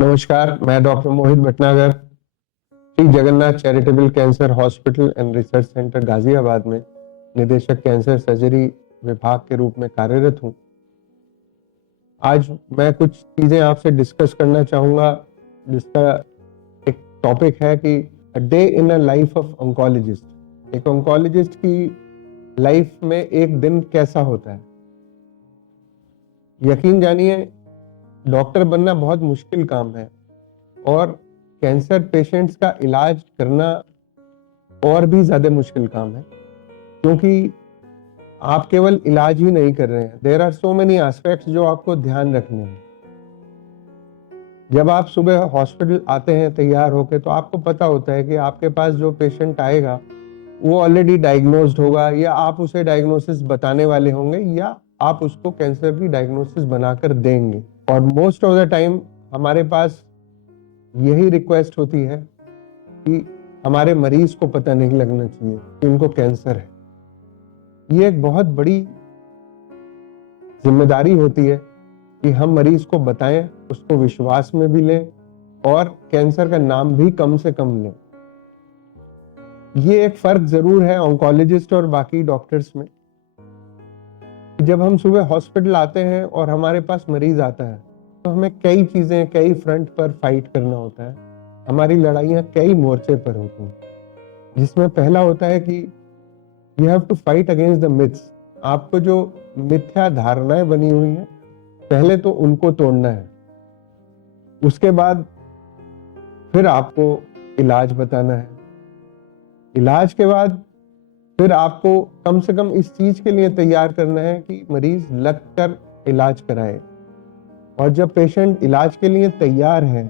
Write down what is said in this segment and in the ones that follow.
नमस्कार, मैं doctor Mohit Bhatnagar Shri Jagannath charitable cancer hospital and research centre Ghaziabad में निदेशक कैंसर सर्जरी विभाग के रूप में कार्यरत हूं। आज मैं कुछ चीजें आपसे डिस्कस करना चाहूंगा, जिसका एक टॉपिक है कि a day in a life of oncologist. एक ऑन्कोलॉजिस्ट की लाइफ में एक दिन कैसा होता है। यकीन जानिए, डॉक्टर बनना बहुत मुश्किल काम है और कैंसर पेशेंट्स का इलाज करना और भी ज्यादा मुश्किल काम है, क्योंकि आप केवल इलाज ही नहीं कर रहे हैं। There are so many aspects जो आपको ध्यान रखने हैं। जब आप सुबह हॉस्पिटल आते हैं तैयार होके, तो आपको पता होता है कि आपके पास जो पेशेंट आएगा वो ऑलरेडी डायग्नोस्ड होगा, या आप उसे डायग्नोसिस बताने वाले होंगे, या आप उसको कैंसर की डायग्नोसिस बनाकर देंगे। और मोस्ट ऑफ द टाइम हमारे पास यही रिक्वेस्ट होती है कि हमारे मरीज को पता नहीं लगना चाहिए कि उनको कैंसर है। ये एक बहुत बड़ी जिम्मेदारी होती है कि हम मरीज को बताएं, उसको विश्वास में भी लें और कैंसर का नाम भी कम से कम लें। ये एक फर्क जरूर है ऑन्कोलॉजिस्ट और बाकी डॉक्टर्स में। जब हम सुबह हॉस्पिटल आते हैं और हमारे पास मरीज आता है, तो हमें कई चीजें, कई फ्रंट पर फाइट करना होता है। हमारी लड़ाइयां कई मोर्चे पर होती हैं, जिसमें पहला होता है कि you have to fight against the myths. आपको जो मिथ्या धारणाएं बनी हुई हैं, पहले तो उनको तोड़ना है। उसके बाद फिर आपको इलाज बताना है। इलाज के बाद फिर आपको कम से कम इस चीज के लिए तैयार करना है कि मरीज लगकर इलाज कराए। और जब पेशेंट इलाज के लिए तैयार है,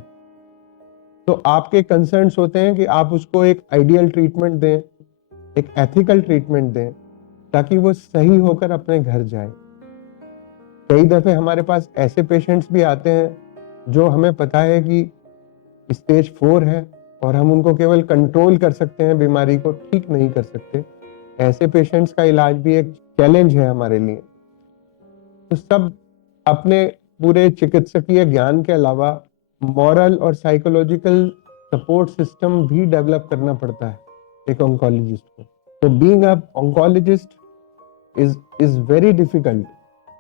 तो आपके कंसर्न्स होते हैं कि आप उसको एक आइडियल ट्रीटमेंट दें, एक एथिकल ट्रीटमेंट दें, ताकि वो सही होकर अपने घर जाए। कई दफे हमारे पास ऐसे पेशेंट्स भी आते हैं जो हमें पता है कि स्टेज 4 है और हम उनको केवल कंट्रोल कर सकते हैं, बीमारी को ठीक नहीं कर सकते। ऐसे पेशेंट्स का इलाज भी एक चैलेंज है हमारे लिए। तो सब अपने पूरे चिकित्सकीय ज्ञान के अलावा मॉरल और साइकोलॉजिकल सपोर्ट सिस्टम भी डेवलप करना पड़ता है एक ऑन्कोलॉजिस्ट को। तो being a oncologist is very difficult.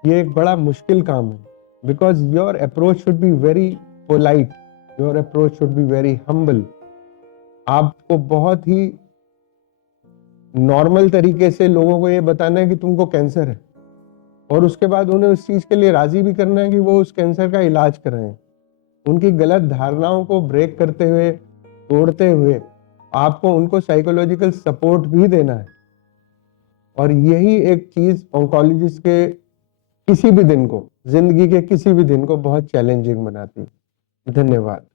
ये एक बड़ा मुश्किल काम है, because your approach should be very polite, your approach should be very humble. आपको बहुत ही नॉर्मल तरीके से लोगों को ये बताना है कि तुमको कैंसर है, और उसके बाद उन्हें उस चीज के लिए राजी भी करना है कि वो उस कैंसर का इलाज कर रहे हैं। उनकी गलत धारणाओं को ब्रेक करते हुए, तोड़ते हुए आपको उनको साइकोलॉजिकल सपोर्ट भी देना है। और यही एक चीज ऑन्कोलॉजिस्ट के किसी भी दिन को, जिंदगी के किसी भी दिन को बहुत चैलेंजिंग बनाती है। धन्यवाद।